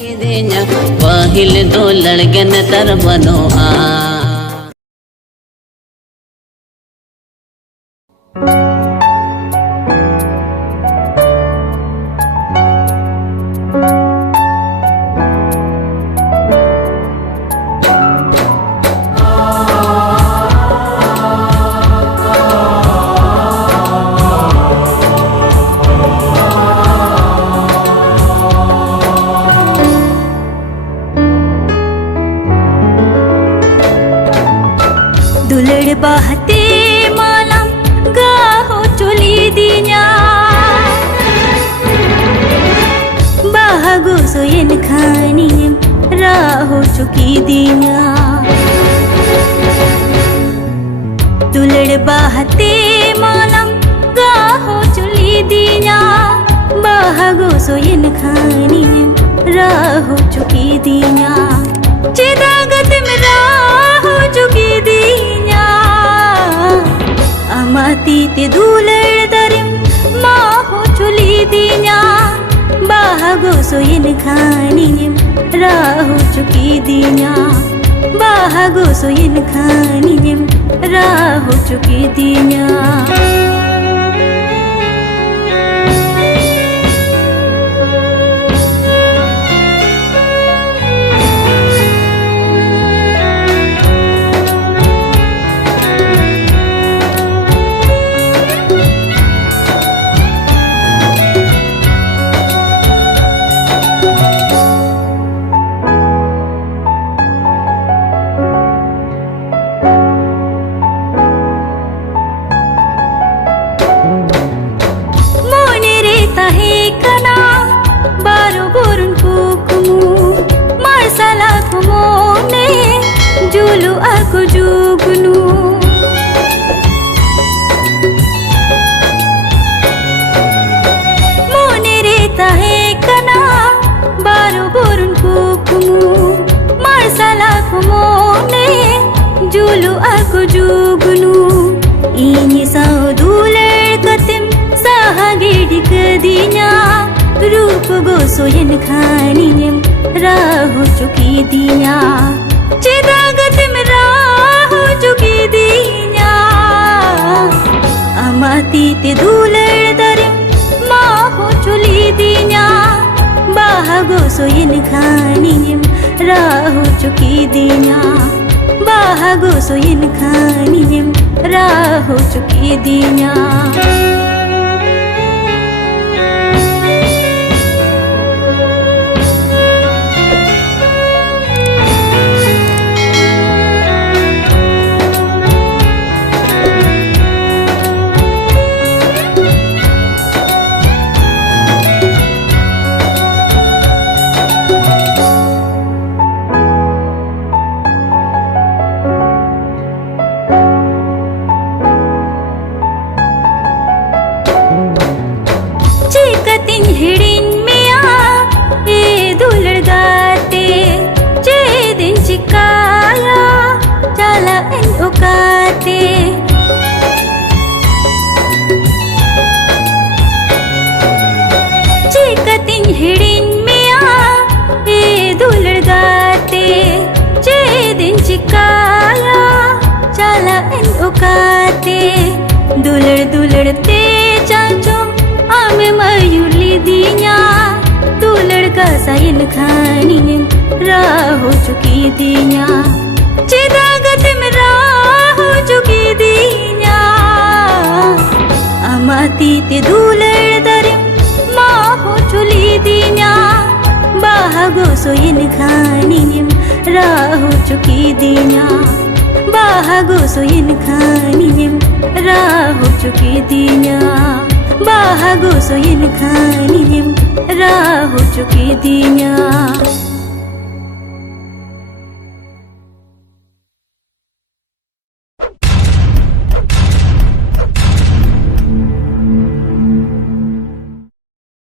Wahil do lalgan tarbano दुलड़ बहते मालम गाहो चुली दिया बाहगो सोयन खानी राहो चुकी दिया दुलड़ बहते मालम गाहो चुली दिया बाहगो सोयन खानी राहो चुकी दिया चिदागत में राहो चुकी दिया अमाती ते दुलड़ दरिम माहो चुली दिया बाहगो सोयन खानी राहो चुकी दिया बाहगो सोयन खानी राहो चुकी दिया Julu aku jugunu Mone reta hai kana Baru burun kukumu Marsala kumone Julu aku jugunu Ini sao dular katim Sahagedi kadinya Rup go soyen khaniyam Raho chuki diya चिदागत में राहो चुकी दिया अमाती ते दुलड़ दरिम माहो चुली दिया बाहगो सोयन खानी राहो चुकी दिया बाहगो सोयन खानी राहो चुकी दिया हिड़िन में ए दुलड़ गाते जे दिन चिकाया चला इन उकाते चिकतिन हिड़िन में ए दुलड़ गाते जे दिन चिकाया चला इन उकाते दुलड़ दुलड़ते चाचो आमे मयूली दिया दुलड़ का सायन खानी राहो चुकी दिया चिदागत में राहो चुकी दिया अमाती ते दुलड़ दरिम माहो चुली दिया बाहगो सोयन खानी राहो चुकी दिया बाहगो सोयन खानी राहो चुकी दिया बाहगो सोयन खानी राहो चुकी दिया